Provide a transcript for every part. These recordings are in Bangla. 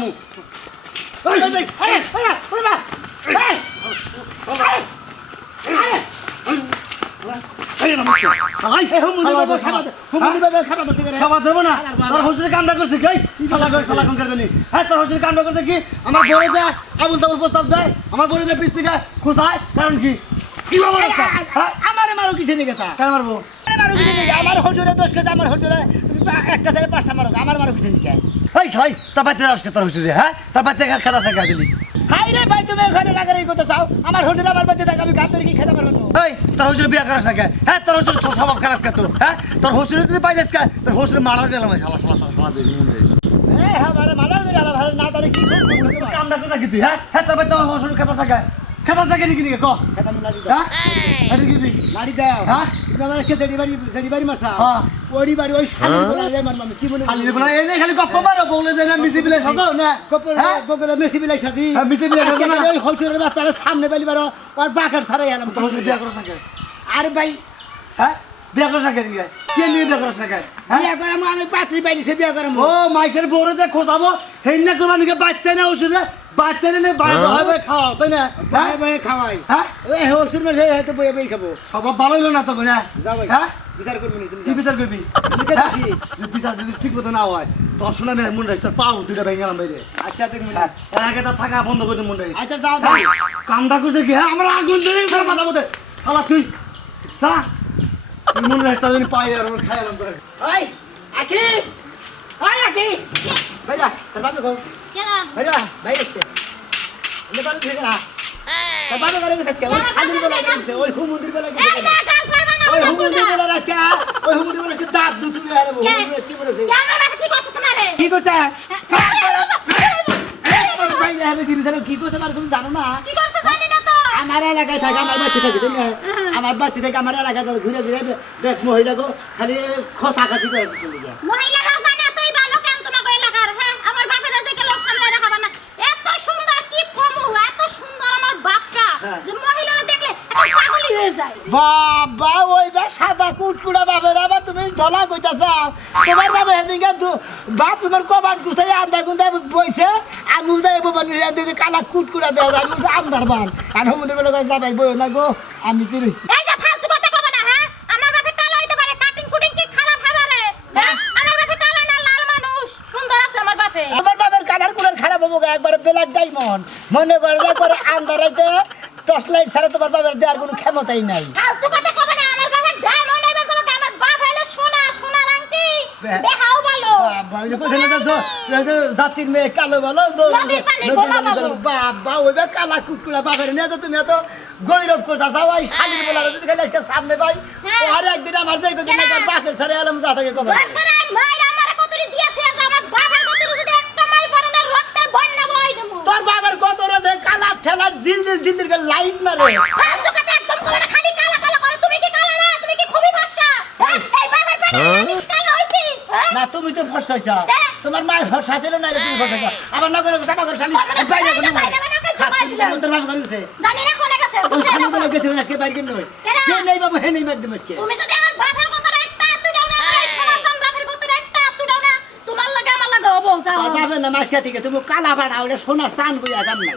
ফেলামু খাবার দেবো না তোর হোস্টেলে কামটা করছে কি শালা করে শালা কোন করে হ্যাঁ তোর হোস্টেলে কামটা করছে কি আমার বড় যা আবুল তাবুল প্রস্তাব দেয় আমার বড় যা পিস থেকে খোঁসায় কারণ কি আমারে মারো কিসে নিয়ে গেছা কেন মারবো আমার হজুরে 10 কেজি আমার হজুরে তুমি একটা ছেলে 5টা মারো আমার মারো কিসে নিয়ে এই শালাই তোর বাচ্চা আসছে তোর হোস্টেলে হ্যাঁ তোর বাচ্চা খাতা শেখা দিলি হাই রে ভাই তুমি এখানে লাগারি করতে চাও আমার হজুরে আমার বাচ্চা থাকে আমি ঘাত ধরে কি খেতে পারবো না এই তোর হোস্টেলে বিয়ে করাস না হ্যাঁ তোর হোস্টেলে স্বভাব খারাপ কে তো হ্যাঁ তোর হোস্টেলে যদি পাইছিস কে তোর হোস্টেলে মারার গেলাম শালা শালা তোর শালা দিন মনে হয়েছে এই আমারে মারার করে আলা ভালো না তারে কি করব কামটা কথা কি তুই হ্যাঁ তোর বাচ্চা হোস্টেলে খাতা শেখা নাকি ক খেতা লাড়ি হ্যাঁ এটা কি লাড়ি দাও হ্যাঁ তুমি আমার আজকে জেডি বাড়ি মারছা হ্যাঁ ওরি বাড়ি ওই শালি বলা যায় মারমাম কি মনে খালি দেব না এই খালি গপ্প মারো বলে দেয় না মিসি বিলে সাজাও না কপর বগলে মেসি বিলাই সাথী হ্যাঁ মিসি বিলে সাজাও না ওই হজুরের বাচ্চারা সামনে বালি বারো আর বাকার ছাড়াই এলাম তোর হোস্টেলে বিয়ে করাস না আরে ভাই হ্যাঁ বিয়ে করাস না কে নিয়ে বিয়ে করাস না হ্যাঁ বিয়া করাম আমি পাত্রী পাইলি সে বিয়া করাম ও মাইসের বড় যে খোঁজাবো হেন্না কোরবানিকে বাচ্চা না ওষুধে বাচ্চা নেই ভাই খাওয়াও তাই না ভাই ভাই খাওয়াই হ্যাঁ ওই হসুর মাঝে হয়তো বই বই খাবো সবাব ভালো হইলো না তো না যাও ভাই হ্যাঁ বিচার করবি না তুমি কি বিচার করবি আমি কাছি বিচার যদি ঠিক মতো না হয় তোর শোনা মেয়ে মন রাখছে তোর পাও দুইটা ভেঙে গেলাম বাইরে আচ্ছা দেখবি না একে তো থাকা বন্ধ করে মন রাখছে আচ্ছা যাও ভাই কামটা করছে কি হ্যাঁ আমার আগুন ধরে মাথা মধ্যে খালা তুই সা তুই মন রাখতে জানি পাই আর খাইলাম তোর ওই আকি ওই আকি ভাই যা তোর বাবা গো কেনা ভাই যা ভাই এসে এনে বাড়ি থেকে না তোর বাবা করে গেছে ওই শালির বলা গেছে ওই হুমুন্দির বলা গেছে এই না কাজ করবে না ওই হুমুন্দির বলা আজকে ওই হুমুন্দির বলা দাঁত দুই তুলে আরে কি বলেছে কেন না কি করছ তোমারে কি করছে ভাই এখানে দিন কি করছে মানে তুমি জানো না কি করছ জানি না তো আমার এলাকায় থাকে আমার বাচ্চা থাকে তাই না আমার বাচ্চা থেকে আমার এলাকায় ঘুরে ঘুরে দেখ মহিলা গো খালি খোসা খাচি করে চলে যায় মহিলারা মানে তুই ভালো কেন তোমাকে এলাকার হ্যাঁ আমার বাপের দিকে লোক সামনে রাখা না এত সুন্দর কি কমু এত সুন্দর আমার বাপটা যে মহিলারা দেখলে একটা পাগলই হয়ে যায় বাবা ওই বা সাদা কুটকুড়া বাপের আবার তুমি ধলা কইতা যাও তোমার বাবা হেদিকে বাপ তোমার কবাট গুছাই আন্দা গুন্দা বইছে আমি উদা এবো বানি দিতে কালা কুটকুড়া দেওয়া যায় আমি আন্দার বান আর হুমুদের বলে যা ভাই বই না গো আমি কি রইছি এই যে ফালতু কথা কবে না হ্যাঁ আমার বাপে কালো হইতে পারে কাটিং কুটিং কি খারাপ হবে রে হ্যাঁ আমার বাপে কালো না লাল মানুষ সুন্দর আছে আমার বাপে আমার বাবার কালার কুলার খারাপ হবো একবার ব্ল্যাক ডায়মন্ড মনে করে একবার আন্দারাইতে টর্চ লাইট ছাড়া তোমার বাবার দেওয়ার কোনো ক্ষমতাই নাই ফালতু কথা কবে না আমার বাপের ডায়মন্ড হইবে তোমাকে আমার বাপ হইলো সোনা সোনা আংটি দেখাও ভালো জাতির মেয়ে কালো বলো নদীর পানি গোলা বলো। বাবা ওই বা কালা কুটকুড়া বাপের নিয়ে তো তুমি এত গৌরব করতে চাও ওই শালির বলার যদি খালি আজকে সামনে পাই হ্যাঁ। ও আর একদিন আমার যাই কোথায় না বাপের ছাড়ে এলাম যা থাকে কবে দরকার আর মাইরা আমারে কতরি দিয়েছে আজ আমার বাপের কতরি যদি একটা মাই পড়ে না রক্তের বন্যা বই দেবো তোর বাবার কত রাতে কালা ঠেলার জিল করে লাইট মারে ফালতু কথা একদম কবে না খালি কালা কালা করে তুমি কি কালা না তুমি কি খুবই ফর্সা এই বাপের পেটে আমি কালা হইছি হ্যাঁ? না তুমি তো ফর্সা হইছা হ্যাঁ। তোমার মায়ের ফর্সা ছিল না তুমি ফর্সা হইছা আমার নগর জামা করে শালি বাইরে কোনো তোর বাবা করে গেছে জানি না কোনে গেছে ওই শালি বলে গেছে আজকে বাইরে নই সে নেই বাবা হে নেই মার দিম আজকে তুমি যদি আমার বাপের কতরে একটা তুই দাও না এই সমাজন বাপের কতরে একটা তুই দাও না তোমার লাগে আমার লাগে হবো যাও তোর বাবা না মাসকা থেকে তুমি কালা ভাড়া ওটা সোনার চান বইয়া কাম নাই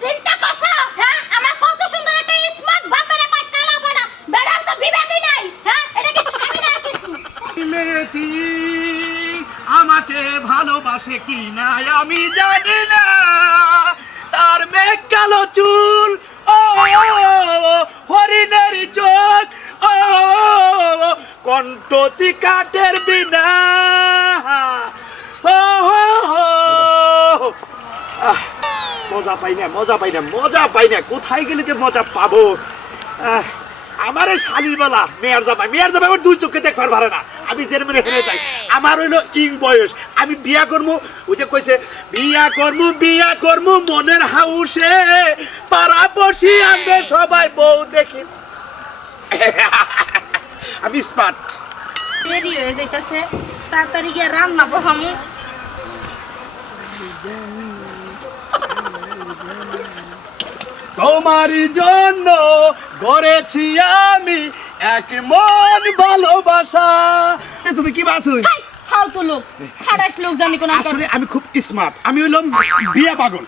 চিন্তা করছো হ্যাঁ আমার কত সুন্দর একটা স্মার্ট বাপের কই কালা পড়া বেড়ার তো বিবেকই নাই হ্যাঁ এটা কি স্বামী না কিছু মেয়েটি আমাকে ভালোবাসে কি না আমি জানি না তার মেঘ কালো চুল ও হরিণের চোখ ও কণ্ঠতি কাঠের বিনা ও মজা পাই না মজা পাই না কোথায় গেলে যে মজা পাবো আমার এই শালির বেলা মেয়ের জামাই আমার দুই চোখে দেখবার পারে না আমি যে মেরে হেরে যাই আমার হইলো ইং বয়স আমি বিয়া করবো ওই যে কইছে বিয়া করবো মনের হাউসে পাড়া বসি আনবে সবাই বউ দেখি আমি স্মার্ট দেরি হয়ে যাইতাছে তাড়াতাড়ি গিয়ে রান্না বহামু তোমারই জন্য গড়েছি আমি এক মন ভালোবাসা তুমি কি বাসুই ফালতু লোক খাড়াস লোক জানি কোন আসলে আমি খুব স্মার্ট, আমি হইলাম বিয়া পাগল।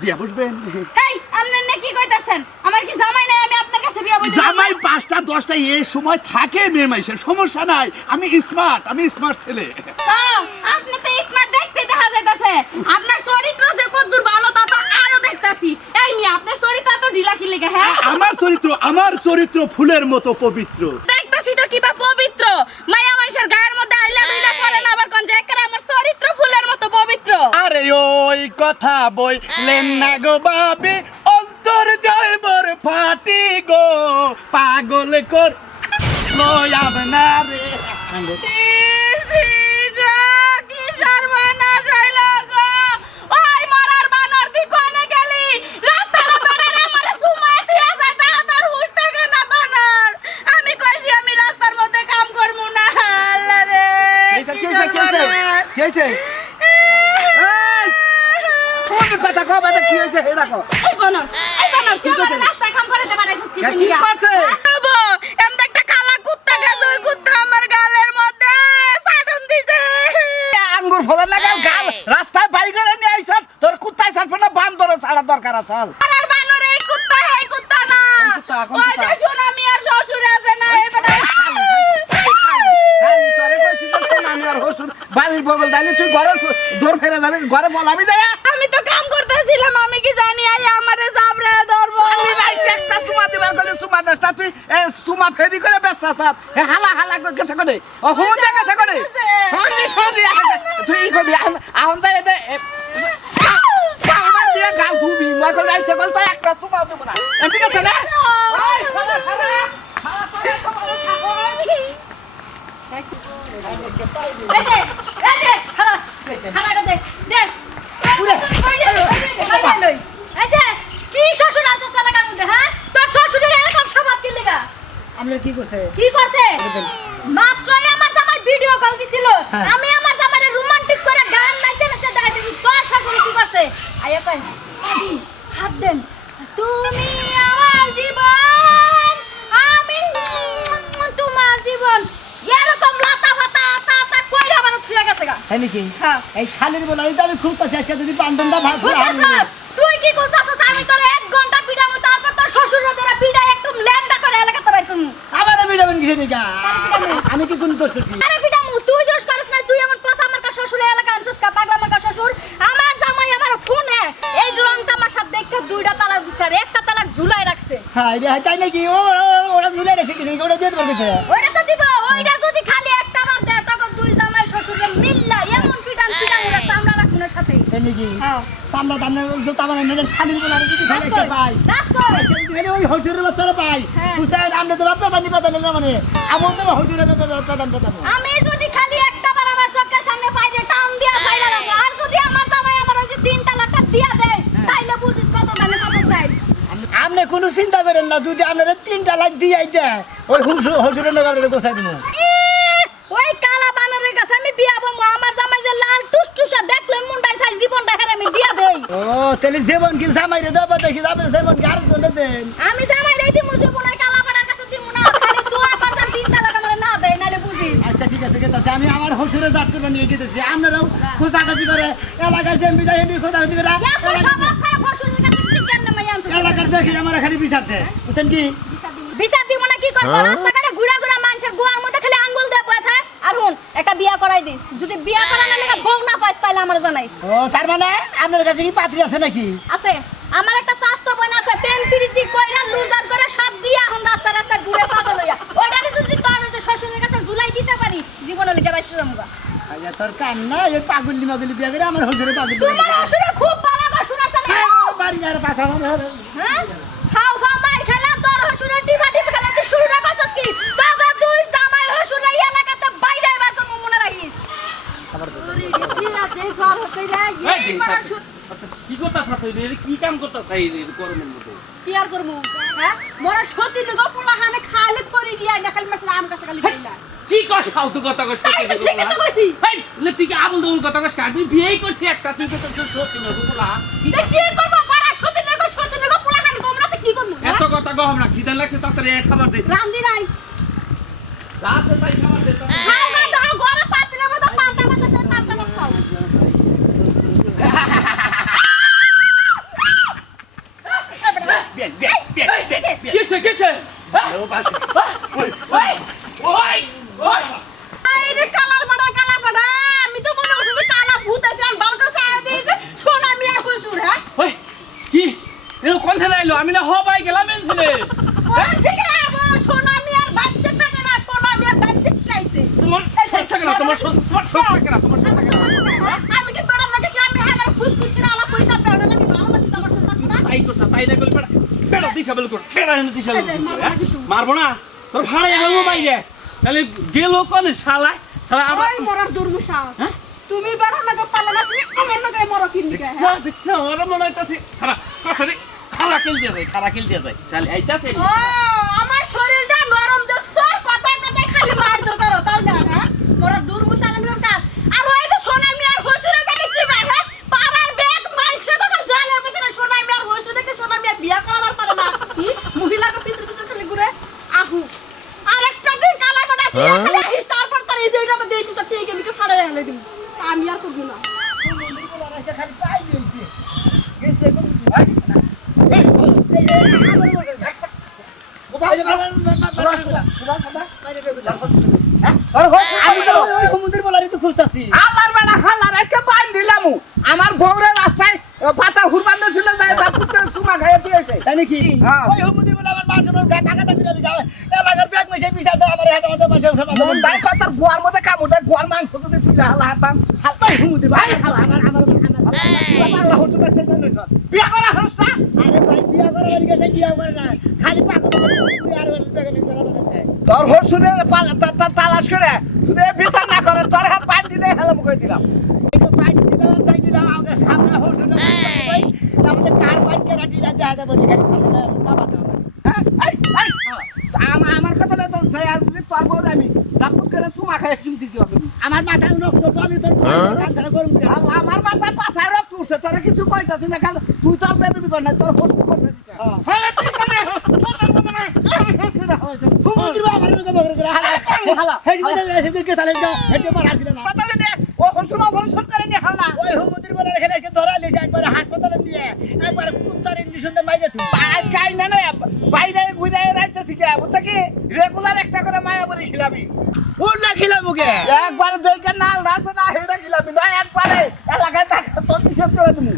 বিয়া বুঝবেন? এই আপনি না কি কইতাছেন? আমার কি জামাই নাই? আমি আপনার কাছে বিয়া বলতে জামাই 5টা 10টা এই সময় থাকে মেয়ে মাইসের, সমস্যা নাই। আমি স্মার্ট ছেলে। আপনি তো স্মার্ট দেখতে দেখা যাইতাছে। আপনার চরিত্র যে কতদূর ভালো তা তো আরো দেখতাছি। এই নি আপনার চরিত্র তো ঢিলা কি লাগে হ্যাঁ? আমার চরিত্র ফুলের মতো পবিত্র। দেখতাছি তো কিবা পবিত্র। মায়া মানুষের গায়ের মধ্যে আইলা দিলা করে না আবার কোন যে একরে আমার চরিত্র ফুলের মতো পবিত্র। আরে ওই কথা বইলেন না গো বাবি, অন্তর যায় বর ফাটি গো, পাগল কর লই আপনারে। কি সর্বনাশ হইল গো। ওই মরার বানর তুই কোনে গেলি? রাস্তার বানরে আমারে সুমায় থিয়া যায় তা তোর হুঁশ থাকে না বানর। আমি কইছি আমি রাস্তার মধ্যে কাম করমু না। আল্লাহ রে কি হয়েছে? কোন কথা কও বাবা, কি হয়েছে হে রাখো। এই বানর তুই আমারে রাস্তায় কাম করে দেবার আইছিস কি কি শুনিয়া? করছে? বাবা এমন একটা কালা কুত্তা গেছে, ওই কুত্তা আমার গালের মধ্যে সাডন দিছে। আঙ্গুর ফলা লাগাও গাল রাস্তায় বাই করে নিয়ে আইছস, তোর কুত্তাই ছাড়বে না বান্দর ছাড়া দরকার আছে। আর বানর এই কুত্তা না। কোন ওই কুত্তা? যে সোনামি আর শ্বশুর আছে না এবারে। খালি তোরে কইছি যে শোন, আমি আর হসুর বাড়ির বগল দাইলে তুই ঘরে দৌড় ফেরে যাবি, ঘরে বলাবি যায়। আমি তো কাম করতেছিলাম, আমি কি জানি আই আমারে জাবরে ধরবো। আমি রাইতে একটা সুমা দিবার গেলে সুমা দেশটা তুই সুমা ফেরি করে বেচা সাপ হালা গেছে করে ও হুম গেছে করে সরি তুই ই করবি এখন তাই এটা আমার দিয়ে গাল ধুবি নয়তো রাইতে বল তো একটা সুমা দেবো না ঠিক আছে না? ওই শালা শালা শালা তোরে তোমার ছাগল খানাটা দে দে পুরো এই যে কি শ্বশুর আনছো এলাকার মধ্যে হ্যাঁ? তোর শ্বশুরের এরকম স্বভাব কি লাগা? আপনি কি করছে? কি করছে? মাত্রই আমার জামাই ভিডিও কল দিছিল। আমি আমার জামাইরে রোমান্টিক করে গান নাচে দেখাইতেছি। তোর শ্বশুর কি করছে? আয়া কই আদি হাত দেন। তুমি আমার জীবন, আমি তোমার জীবন। এরকম লাতা ফাতা তা কইরা আমার থুয়া গেছে গা। হ্যাঁ নাকি? হ্যাঁ। এই শালের বলা এটা আমি খুব কাছে আজকে যদি বান্ধনটা ভাগ বুঝছস? তুই কি করছস? আমি তোর 1 ঘন্টা পিটামু, তারপর তোর শ্বশুর তোরা পিটা একদম ল্যাংডা করে এলাকাতে বাইর করমু। আবার আমি যাবেন কিসে দিকা? আমি কি কোন দোষ করছি? আরে পিটামু, তুই দোষ করিস না। তুই এমন পচা আমার কা শ্বশুর এলাকা আনছস কা পাগলা আমার কা শ্বশুর। আমার জামাই আমার ফোনে এই রং তামাশা দেখে 2টা তালাক দিছে আর একটা তালাক ঝুলাই রাখছে। হ্যাঁ রে তাই নাকি? ওরা ঝুলে রেখে কিনে ওরা দিয়ে দেবো কিসে? ওইটা তো দিব। ওইটা যদি খালি একটা বার দেয় তখন দুই জামাই শ্বশুরে মিল্লা এমন পিটান ওরা সামলা রাখুনের সাথে। হ্যাঁ নাকি? হ্যাঁ। সামলা দামনে জুতা মানে মেরে শালের বলা যদি খাইতে পাই। যাস কই? এখানে ওই হজুরের বাচ্চারা পাই। হ্যাঁ। বুঝতে আমরা তো পেতানি পেতানি না মানে আমল তো হজুরের পেতান পেতান। আমি যদি খালি একটা বার আমার চোখের সামনে পাই যে টান দিয়া ফাইলা রাখবো, আর যদি আমার জামাই আমার ওই যে 3 তালাকটা দিয়া দেয় তাইলে বুঝিস কত দামে কত চাই। আপনি কোনো চিন্তা করেন না, যদি আপনারা 3টা লাখ দিয়ে দেয় ওই হজুরের নগরের গোছাই দিব। ওই কালা বানরের কাছে আমি বিয়া বমু। আমার জামাই যে লাল টুসটুসা দেখলে মুন্ডাই চাই জীবনটা হেরে আমি দিয়া দেই। ও তাহলে জীবন কি জামাইরে দেবো দেখি যাবে জীবন কি আর জন্য দেন। আমি জামাই দেই দিমু জীবন ওই কালা বানার কাছে দিমু না। খালি তুই আবার তার 3 তালাক আমার না দেই নালে বুঝিস। আচ্ছা ঠিক আছে গেছে আমি আমার হজুরের জাত করে নিয়ে গেতেছি। আপনারাও খোঁজাখাজি করে এলাকায় যেমনি যাই এমনি খোঁজাখাজি করে এত স্বভাব খারাপ শ্বশুরের কাছে তুই কেন মাই আনছিস? এলাকার দেখি আমার খালি বিচার দেয় বুঝছেন কি? বিচার দিব না কি করব? রাস্তাঘাটে ঘুরা ঘুরা মানুষের গোয়ার মধ্যে খালি আঙ্গুল দিয়ে বয়ে থাকে। আর হুন একটা বিয়া করাই দিস। যদি বিয়া করানো লাগা বউ না পাইস তাইলে আমার জানাইস। ও তার মানে আপনার কাছে কি পাত্রী আছে নাকি? আছে আমার একটা স্বাস্থ্য বোন আছে। প্রেম প্রীতি কইরা লুজার করে সব দিয়া এখন রাস্তা রাস্তা ঘুরে পাগল হইয়া। ওইটারে যদি তোর ওই যে শ্বশুরের কাছে ঝুলাই দিতে পারি জীবনে লিখে বাইসে যামগা। আচ্ছা তোর কান না এই পাগলি মাগলি বিয়া করে আমার হজুরে পাগলি তোমার শ্বশুরে খুব ভালো বাসুর আছে না? বাড়ি আর পাশা হ্যাঁ খাও খাও মার খেলাম তোর শ্বশুরের টিফা টিফা খেলাম। তুই শুরুটা করছিস কি? তোকে তুই জামাই শ্বশুরের এই এলাকাতে বাইরে এবার তোর মনে রাখিস। কি করতা থাকই রে কি কাম করতা চাই রে গরমের মধ্যে কি আর করমু? হ্যাঁ মোরা সতী লগো পোলাহানে খালি করি দিয়া না খালি মাসলা আম কাছে খালি খাইলা। কি কস ফালতু কথা কস তাই তো ঠিকই তো কইছি। হেই লে তুই কি আবুল দবুল কথা কস কাট তুই বিয়েই করছিস একটা তুই তো সত্যি না বলা তে কি করব? পাড়া সতী লগো পোলাহানে গোমরাতে কি করব? এত কথা কহ না খিদা লাগছে তাড়াতাড়ি খাবার দে রান্দি নাই। রাতে তাই খাবার দে খাও না দাও গরে পাতলে মতো পাতা আমি না হবাই গেলাম এনছিলে ওর থেকে আমার সোনা মিয়ার বাচ্চা থাকে না, সোনা মিয়ার বাচ্চা চাইছে। তোমার সব থাকে না তোমার সব থাকে না তোমার সব থাকে না আমি কি বড় লাগে কি আমি আমার ফুসফুস করে আলাপ করি না, বেড়া আমি ভালোবাসি তোমার সাথে থাকবো না। তাই করছ তাই না করলে বেটা বেটা দিশাবেল কর বেটা হেন দিশাবেল কর মারবো না তোর ভাড়া যাবো বাইরে তাহলে গেল কোন শালা শালা আবার ওই মরার দুর্মুষা হ্যাঁ? তুমি বেড়া লাগে পারলে না, তুমি আমার লাগে মরো কিনবি কে? দেখছ ওর মনে হইতাছে খালা কথা রে খালা কিল দিয়ে যায় খালা কিল দিয়ে যায় শালি আইতাছে ও আমার শরীরটা নরম দেখছো, কথা কথা খালি মার দরকার তাই না? হ্যাঁ মরার দুর্মুষা লাগে দরকার। আর ওই যে সোনা মিয়ার হসুরে জানি কি বাবা পাড়ার ব্যাগ মাইছে তো জালে বসে না, সোনা মিয়ার হসুরে সোনা মিয়া বিয়া করার পারে না, কি মহিলাকে পিছনে পিছনে খালি ঘুরে আহু। আরেকটা দিন কালা বাটা বিয়া খালি হিস, তারপর তার এই যে এটা দেশি তো ঠিক আমি কে ফাড়া গেলে দিন আমি আর করব না। খালি পাই দিয়েছে গেছে আমি তো ওই হুমুদের বলারই তো খুঁজতাছি। আমার বেড়া হালার আজকে পান দিলাম আমার বউরের রাস্তায় পাতা হুরবান ছিল যায় বাপুতে সুমা খাইয়ে দিয়েছে তাই নাকি? হ্যাঁ। ওই হুমুদের বলে আমার বাথরুমের টাকা করে দিতে এলাকার ব্যাগ মেশে পিছা দাও আমার হাতে হাতে মাঝে মন দাই কথার গোয়ার মধ্যে কামড়ে গোয়ার মাংস যদি তুই হালা হাতাম হালপাই হুমুদের ভাই হালা আমার বাংলা হতো না বিয়া করা হস্তা আরে ভাই বিয়া করে বাড়ি গেছে বিয়া করে না খালি পাগল আর ব্যাগে নিয়ে তোর হসুরে তালাশ করে তুই বিচার না করে তোর হাত পান দিলে হেলাম করে দিলাম পাইন দিলাম তাই দিলাম আমাকে সামনে হোসুন ভাই তারপরে কার পাইন কেরা দিলা দেখা বলি খালি সামনে বাবা তো হ্যাঁ? আমার কথা না তোর যাই আসবি তোর বউ আমি ডাকুত করে সুমা খাইয়ে চুমতি দিও তুমি আমার মাথায় রক্ত তো আমি তো কাঞ্চনা করব আমার মাথায় পাছায় রক্ত উঠছে তোরা কিছু কইতাছি না কেন তুই তোর বেদবি কর না তোর হসু করতে দিতে হ্যাঁ ঠিক আছে হুমুদের বাবার মতো বগর করে হালা হালা হেডি বলে হেডি কে তালে দাও হেডি মার আসিনা না পাতালে দে ও হসুর অপারেশন করে নি হালা ওই হুমুদের বলে খেলে আজকে ধরা লিয়েছে একবার হাসপাতালে নিয়ে একবার কুত্তার ইঞ্জেকশন দিয়ে মাইরে তুই আজ খাই না না বাইরে ঘুরে রাইতে থেকে বুঝছ কি রেগুলার একটা করে মায়া বলি খিলাবি উল্লা খিলা মুখে একবার দেখে নাল রাসে না হেডা খিলাবি না একবারে এলাকায় থাকা তো নিষেধ করে তুমি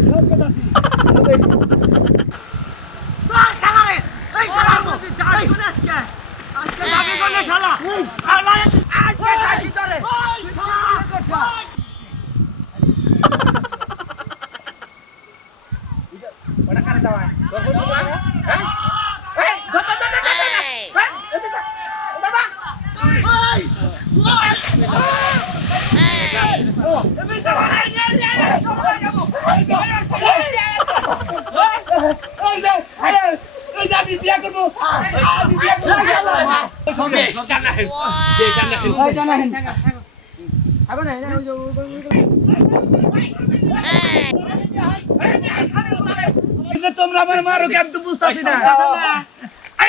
আমি বিয়া করবো বেশটা না বেশটা না তোমরা আমার মারো কি আমি তো বুঝতাছি না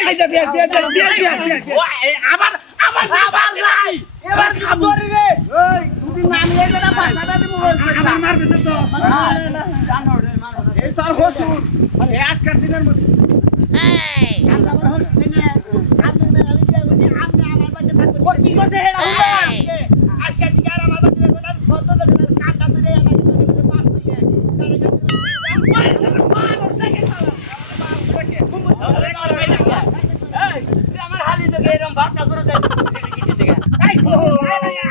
এই যে বিয়া বিয়া বিয়া বিয়া আবার আবার আবার যাই এবার খাবো রে ওই দুদিন নামি এলে না পাছাটা দিব আমার মারবে না তো এই তোর হসুর মানে আজকের দিনের মধ্যে আমার হোস নেনে আপনি আমি বিয়া করছি আপনি আমার বাচ্চা থাকবে ও কি করতে হেডা আজকে থেকে আর আমার বাচ্চা থাকবে আমি কত লোক কাটা ধরে এলাকা পাস হয়ে আমার হালি তো এরকম ভাবনা করে দেয় কিছু থেকে আমার